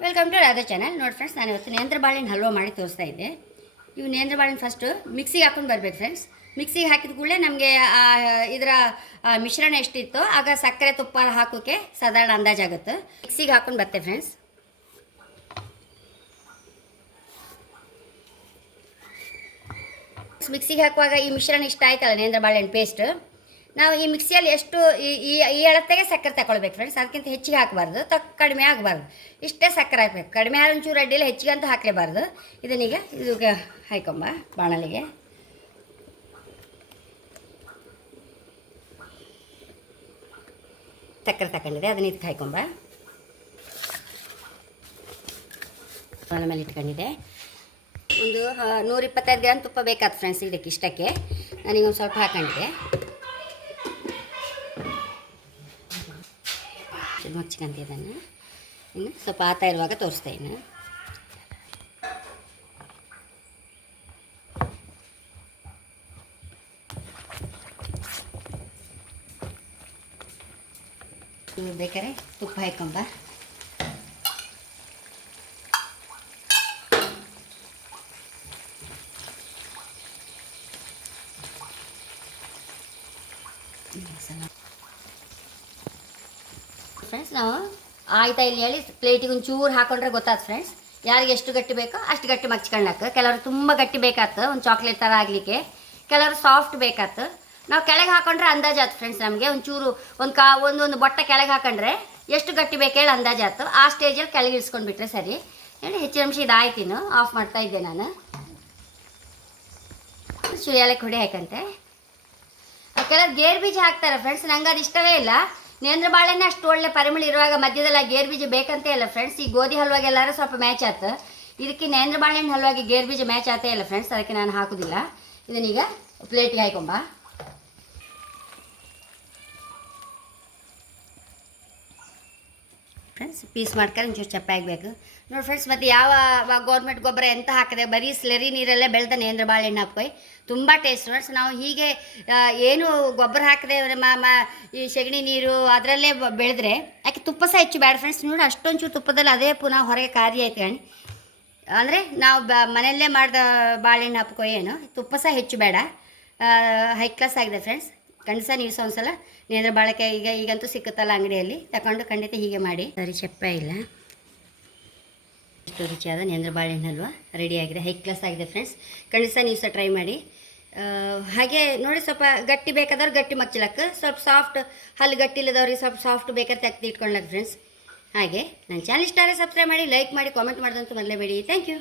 Welcome to Radha channel ನೋಡಿ friends ನಾನು ಇವತ್ತು ನೇಂದ್ರ ಬಾಳೆಹಣ್ಣು ಹಲ್ವಾ ಮಾಡಿ ತೋರಿಸ್ತಾ ಇದ್ದೆ. ಇವು ನೇಂದ್ರ ಬಾಳೆಹಣ್ಣು ಫಸ್ಟು ಮಿಕ್ಸಿಗೆ ಹಾಕೊಂಡು ಬರಬೇಕು ಫ್ರೆಂಡ್ಸ್ ಮಿಕ್ಸಿಗೆ ಹಾಕಿದ ಕೂಡಲೇ ನಮಗೆ ಇದರ ಮಿಶ್ರಣ ಎಷ್ಟಿತ್ತು, ಆಗ ಸಕ್ಕರೆ ತುಪ್ಪ ಹಾಕೋಕ್ಕೆ ಸಾಧಾರಣ ಅಂದಾಜಾಗುತ್ತೆ ಮಿಕ್ಸಿಗೆ ಹಾಕೊಂಡು ಬರ್ತೆ ಫ್ರೆಂಡ್ಸ್ ಮಿಕ್ಸಿಗೆ ಹಾಕುವಾಗ ಈ ಮಿಶ್ರಣ ಇಷ್ಟ ಆಯ್ತಲ್ಲ ನೇಂದ್ರ ಬಾಳೆಹಣ್ಣು ಪೇಸ್ಟ್ ನಾವು ಈ ಮಿಕ್ಸಿಯಲ್ಲಿ ಎಷ್ಟು ಈ ಈ ಅಳತೆಗೆ ಸಕ್ಕರೆ ತಗೊಳ್ಬೇಕು ಫ್ರೆಂಡ್ಸ್ ಅದಕ್ಕಿಂತ ಹೆಚ್ಚಿಗೆ ಹಾಕಬಾರ್ದು. ತ, ಕಡಿಮೆ ಆಗಬಾರ್ದು. ಇಷ್ಟೇ ಸಕ್ಕರೆ ಹಾಕಬೇಕು. ಕಡಿಮೆ ಆದ ಒಂಚೂರು ಅಡ್ಡಿಲ್ಲ ಹೆಚ್ಚಿಗೆ ಅಂತೂ ಹಾಕಲೇಬಾರ್ದು. ಇದನ್ನೀಗ ಇದು ಹಾಕೊಂಬ ಬಾಣಲಿಗೆ. ಸಕ್ಕರೆ ತಗೊಂಡಿದೆ. ಅದನ್ನ ಇದಕ್ಕೆ ಬಾಣ ಮೇಲೆ ಇಟ್ಕೊಂಡಿದೆ. ಒಂದು ನೂರಿಪ್ಪತ್ತೈದು ಗ್ರಾಮ್ ತುಪ್ಪ ಬೇಕಾದ ಫ್ರೆಂಡ್ಸ್ ಇದಕ್ಕೆ ಇಷ್ಟಕ್ಕೆ. ನನಗೆ ಒಂದು ಸ್ವಲ್ಪ ಹಾಕೊಂಡಿದ್ದೆ. ಮುಚ್ಕೊಂತ ಇದನ್ನು ಇನ್ನು ಸ್ವಲ್ಪ ಆತ ಇರುವಾಗ ತೋರಿಸ್ತಾ ಇನ್ನು ಇವು ಬೇಕಾದ್ರೆ ತುಪ್ಪ ಹಾಕೊಂಬ ಫ್ರೆಂಡ್ಸ್ ನಾವು ಆಯ್ತಾ ಇಲ್ಲಿ ಹೇಳಿ ಪ್ಲೇಟಿಗೆ ಒಂದು ಚೂರು ಹಾಕೊಂಡ್ರೆ ಗೊತ್ತಾಯ್ತು ಫ್ರೆಂಡ್ಸ್ ಯಾರಿಗೆ ಎಷ್ಟು ಗಟ್ಟಿ ಬೇಕೋ ಅಷ್ಟು ಗಟ್ಟಿ ಮಚ್ಕೊಳ್ಳಾಕ ಕೆಲವರು ತುಂಬ ಗಟ್ಟಿ ಬೇಕಾತು, ಒಂದು ಚಾಕ್ಲೇಟ್ ಥರ ಆಗಲಿಕ್ಕೆ. ಕೆಲವರು ಸಾಫ್ಟ್ ಬೇಕಾತು. ನಾವು ಕೆಳಗೆ ಹಾಕೊಂಡ್ರೆ ಅಂದಾಜಾತು ಫ್ರೆಂಡ್ಸ್ ನಮಗೆ. ಒಂಚೂರು ಒಂದು ಕಾ ಒಂದೊಂದು ಬೊಟ್ಟ ಕೆಳಗೆ ಹಾಕೊಂಡ್ರೆ ಎಷ್ಟು ಗಟ್ಟಿ ಬೇಕು ಹೇಳಿ ಅಂದಾಜಾತು ಆ ಸ್ಟೇಜಲ್ಲಿ ಕೆಳಗೆ ಇಳಿಸ್ಕೊಂಡು ಬಿಟ್ಟರೆ ಸರಿ. ಹೇಳಿ ಹೆಚ್ಚಿನ ಅಂಶ ಇದಾಯ್ತಿನ್ನು ಆಫ್ ಮಾಡ್ತಾ ಇದ್ದೆ ನಾನು. ಸುಳಿಯಾಲಕ್ಕೆ ಹೊಡಿ ಹಾಕಂತೆ. ಕೆಲವ್ರು ಗೇರ್ ಬೀಜ ಹಾಕ್ತಾರೆ ಫ್ರೆಂಡ್ಸ್ ನಂಗೆ ಅದು ಇಷ್ಟವೇ ಇಲ್ಲ. ನೇಂದ್ರ ಬಾಳೆನ ಅಷ್ಟು ಒಳ್ಳೆ ಪರಿಮಳ ಇರುವಾಗ ಮಧ್ಯದಲ್ಲಿ ಗೇರ್ ಬೀಜ ಬೇಕಂತ ಇಲ್ಲ ಫ್ರೆಂಡ್ಸ್ ಈ ಗೋಧಿ ಹಲ್ವಾಗೆಲ್ಲಾರು ಸ್ವಲ್ಪ ಮ್ಯಾಚ್ ಆಯ್ತು ಇದಕ್ಕೆ ನೇಂದ್ರ ಬಾಳೆಹಣ್ಣು ಹಲ್ವಾಗಿ ಗೇರ್ ಬೀಜ ಮ್ಯಾಚ್ ಆತೇ ಇಲ್ಲ ಫ್ರೆಂಡ್ಸ್ ಅದಕ್ಕೆ ನಾನು ಹಾಕೋದಿಲ್ಲ. ಇದನ್ನೀಗ ಪ್ಲೇಟಿಗೆ ಹಾಕೊಂಬ ಫ್ರೆಂಡ್ಸ್ ಪೀಸ್ ಮಾಡ್ಕೊಂಡು ಒಂಚೂರು ಚಪ್ಪೆ ಆಗಬೇಕು. ನೋಡಿ ಫ್ರೆಂಡ್ಸ್ ಮತ್ತು ಯಾವ ಗೌರ್ಮೆಂಟ್ ಗೊಬ್ಬರ ಎಂತ ಹಾಕಿದೆ ಬರೀ ಸ್ಲರಿ ನೀರಲ್ಲೇ ಬೆಳೆದ ನೇಂದ್ರ ಬಾಳೆಹಣ್ಣು ಹಾಕೋಯ್ ತುಂಬ ಟೇಸ್ಟ್ ಫ್ರೆಂಡ್ಸ್ ನಾವು ಹೀಗೆ ಏನು ಗೊಬ್ಬರ ಹಾಕಿದೆ ಮ ಈ ಸೆಗಣಿ ನೀರು ಅದರಲ್ಲೇ ಬೆಳೆದ್ರೆ ಯಾಕೆ ತುಪ್ಪ ಸಹ ಹೆಚ್ಚು ಬೇಡ ಫ್ರೆಂಡ್ಸ್ ನೋಡಿ ಅಷ್ಟೊಂಚೂರು ತುಪ್ಪದಲ್ಲಿ ಅದೇ ಪುನಃ ಹೊರಗೆ ಕಾರ್ಯ ಆಯ್ತು ಕಣಿ. ಅಂದರೆ ನಾವು ಬ, ಮನೆಯಲ್ಲೇ ಮಾಡಿದ ಬಾಳೆಹಣ್ಣು ಹಾಕೋಯ್ ಏನು ತುಪ್ಪ ಸಹ ಹೆಚ್ಚು ಬೇಡ. ಹೈ ಕ್ಲಾಸ್ ಆಗಿದೆ ಫ್ರೆಂಡ್ಸ್ ಖಂಡಿತ ನೀವು ಸಹ ಒಂದ್ಸಲ ನೇಂದ್ರ ಬಾಳೆಕಾಯಿ ಈಗ ಈಗಂತೂ ಸಿಕ್ಕುತ್ತಲ್ಲ ಅಂಗಡಿಯಲ್ಲಿ. ತಗೊಂಡು ಖಂಡಿತ ಹೀಗೆ ಮಾಡಿ. ಸರಿ, ಚಪ್ಪ ಇಲ್ಲ. ಎಷ್ಟು ರುಚಿಯಾದ ನೇಂದ್ರ ಬಾಳೆಹಣ್ಣು ಹಲ್ವಾ ರೆಡಿಯಾಗಿದೆ ಹೈ ಕ್ಲಾಸ್ ಆಗಿದೆ ಫ್ರೆಂಡ್ಸ್ ಖಂಡಿತ ನೀವು ಸಹ ಟ್ರೈ ಮಾಡಿ ಹಾಗೆ ನೋಡಿ ಸ್ವಲ್ಪ ಗಟ್ಟಿ ಬೇಕಾದವ್ರು ಗಟ್ಟಿ ಮಚ್ಚಲಕ್ಕೆ. ಸ್ವಲ್ಪ ಸಾಫ್ಟ್ ಹಲ್ಲು ಗಟ್ಟಿ ಇಲ್ಲದವ್ರಿಗೆ ಸ್ವಲ್ಪ ಸಾಫ್ಟ್ ಬೇಕಾದ್ರೆ ತೆಗ್ದು ಇಟ್ಕೊಳ್ಳಕ್ಕೆ ಫ್ರೆಂಡ್ಸ್ ಹಾಗೆ ನನ್ನ ಚಾನಲ್ ಇಷ್ಟ ಆದರೆ ಸಬ್ಸ್ಕ್ರೈಬ್ ಮಾಡಿ ಲೈಕ್ ಮಾಡಿ ಕಾಮೆಂಟ್ ಮಾಡಿದಂತೂ ಮೊದಲೇ ಬೇಡಿ ಥ್ಯಾಂಕ್ ಯು